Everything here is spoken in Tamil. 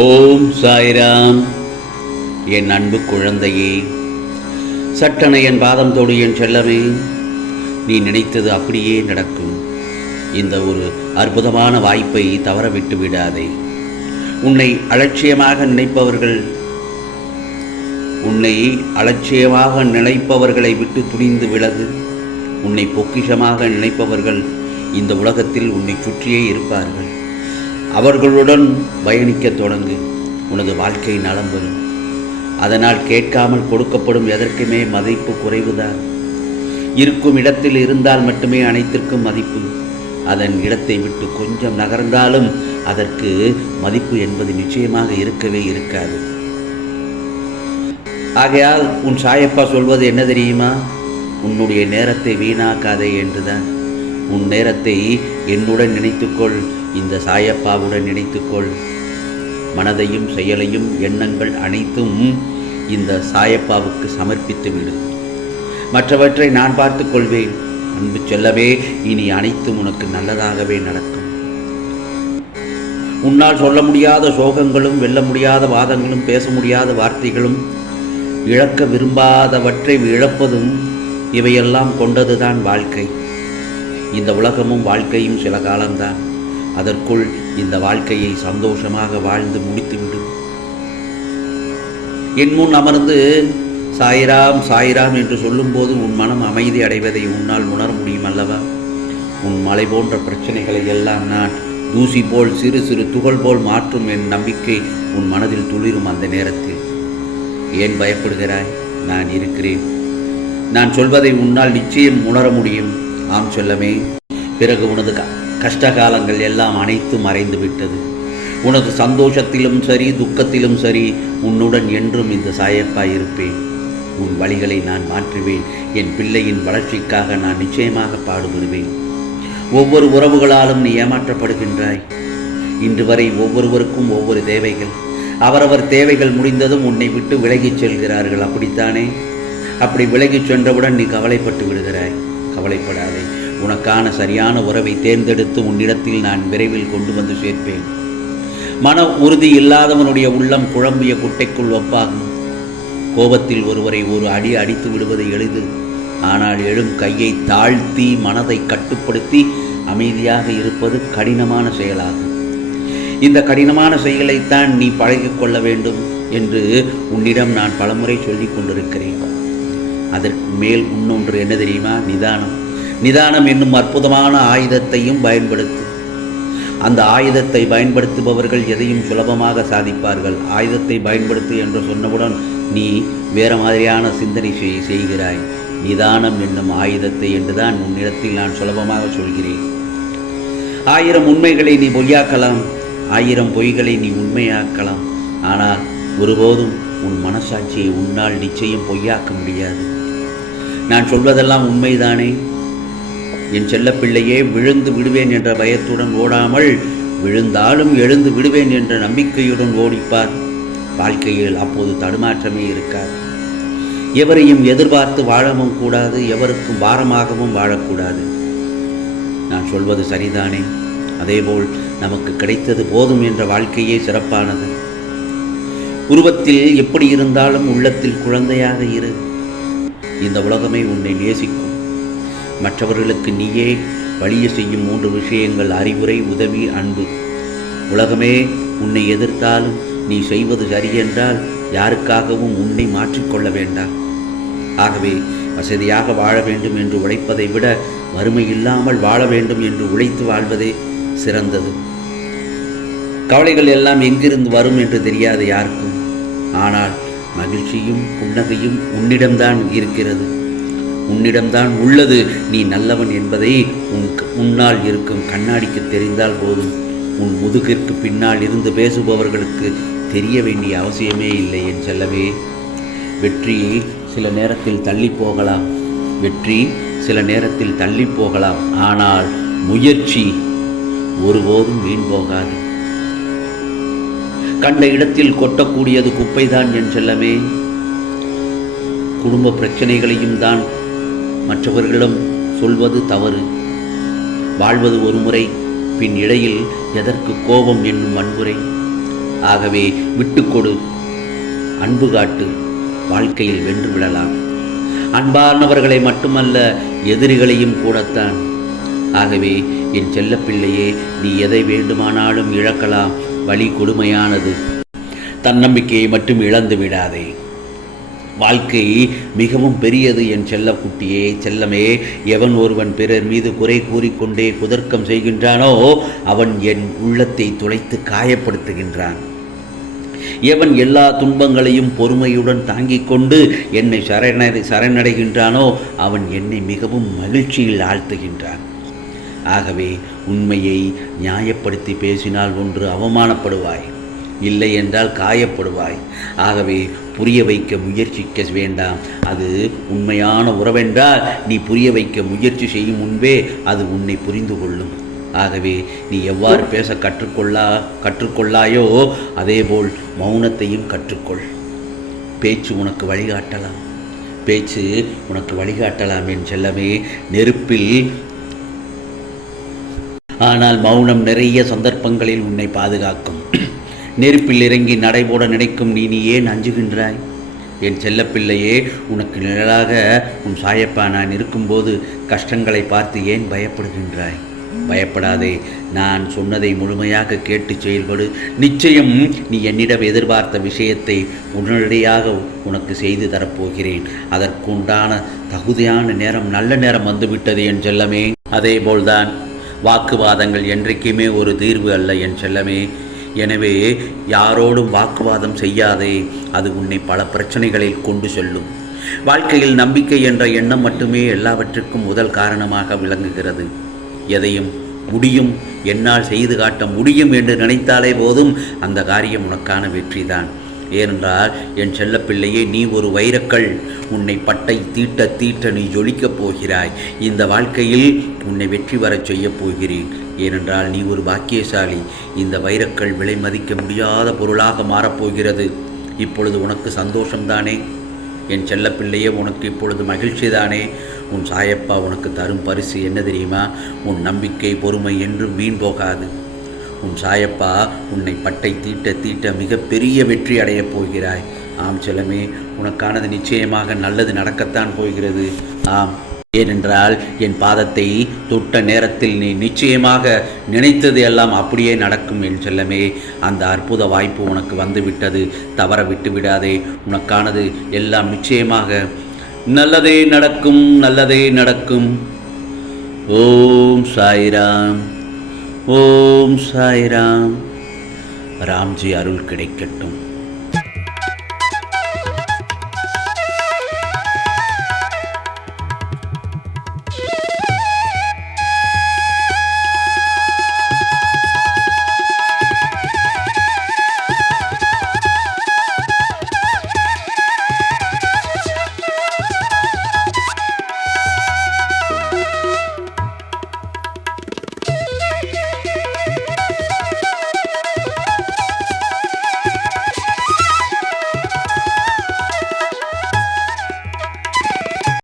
ஓம் சாய்ராம். என் அன்பு குழந்தையே சட்டனை என் பாதம் தொடு என் செல்லமே. நீ நினைத்தது அப்படியே நடக்கும். இந்த ஒரு அற்புதமான வாய்ப்பை தவற விட்டு விடாதே. உன்னை அலட்சியமாக நினைப்பவர்கள் உன்னை அலட்சியமாக நினைப்பவர்களை விட்டு துணிந்து விலகு. உன்னை பொக்கிஷமாக நினைப்பவர்கள் இந்த உலகத்தில் உன்னை சுற்றியே இருப்பார்கள். அவர்களுடன் பயணிக்கத் தொடங்கு. உனது வாழ்க்கை நலம் வரும் அதனால் கேட்காமல் கொடுக்கப்படும் எதற்குமே மதிப்பு குறைவுதான். இருக்கும் இடத்தில் இருந்தால் மட்டுமே அனைத்திற்கும் மதிப்பு. அதன் இடத்தை விட்டு கொஞ்சம் நகர்ந்தாலும் அதற்கு மதிப்பு என்பது நிச்சயமாக இருக்கவே இருக்காது. ஆகையால் உன் சாயப்பா சொல்வது என்ன தெரியுமா? உன்னுடைய நேரத்தை வீணாக்காதே என்றுதான். உன் நேரத்தை என்னுடன் நினைத்துக்கொள். இந்த சாயப்பாவுடன் நினைத்துக்கொள். மனதையும் செயலையும் எண்ணங்கள் அனைத்தும் இந்த சாயப்பாவுக்கு சமர்ப்பித்து விடு. மற்றவற்றை நான் பார்த்து கொள்வேன். அன்பு செல்லவே இனி அனைத்தும் உனக்கு நல்லதாகவே நடக்கும். உன்னால் சொல்ல முடியாத சோகங்களும் வெல்ல முடியாத வாதங்களும் பேச முடியாத வார்த்தைகளும் இழக்க விரும்பாதவற்றை இழப்பதும் இவையெல்லாம் கொண்டதுதான் வாழ்க்கை. இந்த உலகமும் வாழ்க்கையும் சில காலம்தான். அதற்குள் இந்த வாழ்க்கையை சந்தோஷமாக வாழ்ந்து முடித்துவிடு. என் முன் அமர்ந்து சாய்ராம் சாய்ராம் என்று சொல்லும்போது உன் மனம் அமைதி அடைவதை உன்னால் உணர முடியும் அல்லவா? உன் மலை போன்ற பிரச்சனைகளை எல்லாம் நான் தூசி போல் சிறு சிறு துகள் போல் மாற்றும் என் நம்பிக்கை உன் மனதில் துளிரும் அந்த நேரத்தில். ஏன் பயப்படுகிறாய்? நான் இருக்கிறேன். நான் சொல்வதை உன்னால் நிச்சயம் உணர முடியும். ஆம் சொல்லமே. பிறகு உனது கஷ்டகாலங்கள் கஷ்ட காலங்கள் எல்லாம் அனைத்தும் மறைந்து விட்டது உனது சந்தோஷத்திலும் சரி துக்கத்திலும் சரி உன்னுடன் என்றும் இந்த சாயப்பா இருப்பேன். உன் வழிகளை நான் மாற்றுவேன். என் பிள்ளையின் வளர்ச்சிக்காக நான் நிச்சயமாக பாடுபடுவேன். ஒவ்வொரு உறவுகளாலும் நீ ஏமாற்றப்படுகின்றாய். இன்று வரை ஒவ்வொருவருக்கும் ஒவ்வொரு தேவைகள். அவரவர் தேவைகள் முடிந்ததும் உன்னை விட்டு விலகிச் செல்கிறார்கள். அப்படித்தானே? அப்படி விலகிச் சென்றவுடன் நீ கவலைப்பட்டு விடுகிறாய். கவலைப்படாதே. உனக்கான சரியான உறவை தேர்ந்தெடுத்து உன்னிடத்தில் நான் விரைவில் கொண்டு வந்து சேர்ப்பேன். மன உறுதி இல்லாதவனுடைய உள்ளம் குழம்பிய குட்டைக்குள் ஒப்பாகும். கோபத்தில் ஒருவரை ஒரு அடி அடித்து விடுவது எளிது. ஆனால் எழும் கையை தாழ்த்தி மனதை கட்டுப்படுத்தி அமைதியாக இருப்பது கடினமான செயலாகும். இந்த கடினமான செயலைத்தான் நீ பழகிக்கொள்ள வேண்டும் என்று உன்னிடம் நான் பலமுறை சொல்லிக் கொண்டிருக்கிறேன். அதற்கு மேல் இன்னொன்று என்ன தெரியுமா? நிதானம். நிதானம் என்னும் அற்புதமான ஆயுதத்தையும் பயன்படுத்து. அந்த ஆயுதத்தை பயன்படுத்துபவர்கள் எதையும் சுலபமாக சாதிப்பார்கள். ஆயுதத்தை பயன்படுத்து என்று சொன்னவுடன் நீ வேறு மாதிரியான சிந்தனை செய்கிறாய். நிதானம் என்னும் ஆயுதத்தை என்றுதான் உன்னிடத்தில் நான் சுலபமாக சொல்கிறேன். ஆயிரம் உண்மைகளை நீ பொய்யாக்கலாம். ஆயிரம் பொய்களை நீ உண்மையாக்கலாம். ஆனால் ஒருபோதும் உன் மனசாட்சியை உன்னால் நிச்சயம் பொய்யாக்க முடியாது. நான் சொல்வதெல்லாம் உண்மைதானே? என் செல்லப்பிள்ளையே விழுந்து விடுவேன் என்ற பயத்துடன் ஓடாமல் விழுந்தாலும் எழுந்து விடுவேன் என்ற நம்பிக்கையுடன் ஓடிப்பார். வாழ்க்கையில் அப்போது தடுமாற்றமே இருக்காது. எவரையும் எதிர்பார்த்து வாழவும் கூடாது எவருக்கும் பாரமாகவும் வாழக்கூடாது. நான் சொல்வது சரிதானே? அதேபோல் நமக்கு கிடைத்தது போதும் என்ற வாழ்க்கையே சிறப்பானது. உருவத்தில் எப்படி இருந்தாலும் உள்ளத்தில் குழந்தையாக இரு. இந்த உலகமே உன்னை நேசிக்கும். மற்றவர்களுக்கு நீயே வழிய செய்யும் மூன்று விஷயங்கள் அறிவுரை உதவி அன்பு. உலகமே உன்னை எதிர்த்தாலும் நீ செய்வது சரியென்றால் யாருக்காகவும் உன்னை மாற்றிக்கொள்ள வேண்டாம். ஆகவே வசதியாக வாழ வேண்டும் என்று உழைப்பதை விட வறுமை இல்லாமல் வாழ வேண்டும் என்று உழைத்து வாழ்வதே சிறந்தது. கவலைகள் எல்லாம் எங்கிருந்து வரும் என்று தெரியாது யாருக்கும். ஆனால் மகிழ்ச்சியும் புன்னகையும் உன்னிடம்தான் இருக்கிறது. உன்னிடம்தான் உள்ளது. நீ நல்லவன் என்பதை உன் உன்னால் இருக்கும் கண்ணாடிக்கு தெரிந்தால் போதும். உன் முதுகிற்கு பின்னால் இருந்து பேசுபவர்களுக்கு தெரிய வேண்டிய அவசியமே இல்லை என் செல்லவே வெற்றி சில நேரத்தில் தள்ளி போகலாம். வெற்றி சில நேரத்தில் தள்ளி போகலாம். ஆனால் முயற்சி ஒருபோதும் வீண் போகாது. கண்ட இடத்தில் கொட்டக்கூடியது குப்பைதான் என் செல்லமே. குடும்ப பிரச்சனைகளையும் தான் மற்றவர்களிடம் சொல்வது தவறு. வாழ்வது ஒரு முறை பின் இடையில் எதற்கு கோபம் என்னும் வன்முறை ஆகவே விட்டுக்கொடு அன்பு காட்டு. வாழ்க்கையில் வென்று விடலாம். அன்பானவர்களை மட்டுமல்ல எதிரிகளையும் கூடத்தான். ஆகவே என் செல்லப்பிள்ளையே நீ எதை வேண்டுமானாலும் இழக்கலாம். வழி கொடுமையானது. தன்னம்பிக்கையை மட்டும் இழந்து விடாதே. வாழ்க்கை மிகவும் பெரியது என் செல்லக்குட்டியே. செல்லமே எவன் ஒருவன் பிறர் மீது குறை கூறிக்கொண்டே குதர்க்கம் செய்கின்றானோ அவன் என் உள்ளத்தை துளைத்து காயப்படுத்துகின்றான். எவன் எல்லா துன்பங்களையும் பொறுமையுடன் தாங்கிக் கொண்டு என்னை சரணடை சரணடைகின்றானோ அவன் என்னை மிகவும் மகிழ்ச்சியில் ஆழ்த்துகின்றான். ஆகவே உண்மையை நியாயப்படுத்தி பேசினால் ஒன்று அவமானப்படுவாய் இல்லை என்றால் காயப்படுவாய். ஆகவே புரிய வைக்க முயற்சிக்க வேண்டாம். அது உண்மையான உறவென்றால் நீ புரிய வைக்க முயற்சி செய்யும் முன்பே அது உன்னை புரிந்து கொள்ளும். ஆகவே நீ எவ்வாறு பேச கற்றுக்கொள்ளா கற்றுக்கொள்ளாயோ அதேபோல் மௌனத்தையும் கற்றுக்கொள். பேச்சு உனக்கு வழிகாட்டலாம். பேச்சு உனக்கு வழிகாட்டலாம் என் செல்லமே. நெருப்பில் ஆனால் மௌனம் நிறைய சந்தர்ப்பங்களில் உன்னை பாதுகாக்கும். நெருப்பில் இறங்கி நடைபோட நினைக்கும் நீ நீ ஏன் அஞ்சுகின்றாய்? என் செல்லப்பிள்ளையே உனக்கு நிழலாக உன் சாயப்பா நான் இருக்கும்போது கஷ்டங்களை பார்த்து ஏன் பயப்படுகின்றாய்? பயப்படாதே நான் சொன்னதை முழுமையாக கேட்டு செயல்படு. நிச்சயம் நீ என்னிடம் எதிர்பார்த்த விஷயத்தை உடனடியாக உனக்கு செய்து தரப்போகிறேன். அதற்குண்டான தகுதியான நேரம் நல்ல நேரம் வந்துவிட்டது என் செல்லமே. அதேபோல்தான் வாக்குவாதங்கள் என்றைக்குமே ஒரு தீர்வு அல்ல என் செல்லமே. எனவே யாரோடும் வாக்குவாதம் செய்யாதே அது உன்னை பல பிரச்சனைகளில் கொண்டு செல்லும். வாழ்க்கையில் நம்பிக்கை என்ற எண்ணம் மட்டுமே எல்லாவற்றுக்கும் முதல் காரணமாக விளங்குகிறது. எதையும் முடியும் என்னால் செய்து காட்ட முடியும் என்று நினைத்தாலே போதும் அந்த காரியம் உனக்கான வெற்றிதான். ஏனென்றால் என் செல்லப்பிள்ளையே நீ ஒரு வைரக்கல். உன்னை பட்டை தீட்ட தீட்ட நீ ஜொலிக்கப் போகிறாய். இந்த வாழ்க்கையில் உன்னை வெற்றி வரச் செய்யப் போகிறேன். ஏனென்றால் நீ ஒரு பாக்கியசாலி. இந்த வைரக்கல் விலை மதிக்க முடியாத பொருளாக மாறப்போகிறது. இப்பொழுது உனக்கு சந்தோஷம்தானே? என் செல்லப்பிள்ளையே உனக்கு இப்பொழுது மகிழ்ச்சிதானே? உன் சாயப்பா உனக்கு தரும் பரிசு என்ன தெரியுமா? உன் நம்பிக்கை பொறுமை என்றும் வீண் போகாது. உன் சாயப்பா உன்னை பட்டை தீட்ட தீட்ட மிகப்பெரிய வெற்றி அடையப் போகிறாய். ஆம் செல்லமே உனக்கானது நிச்சயமாக நல்லது நடக்கத்தான் போகிறது. ஆம். ஏனென்றால் என் பாதத்தை தொட்ட நேரத்தில் நீ நிச்சயமாக நினைத்தது எல்லாம் அப்படியே நடக்கும் என் செல்லமே. அந்த அற்புத வாய்ப்பு உனக்கு வந்துவிட்டது. தவற விட்டு விடாதே உனக்கானது எல்லாம் நிச்சயமாக. நல்லதே நடக்கும் நல்லதே நடக்கும். ஓம் சாய்ராம் ஓம் சாய்ராம். ராம்ஜி அருள் கிடைக்கட்டும்.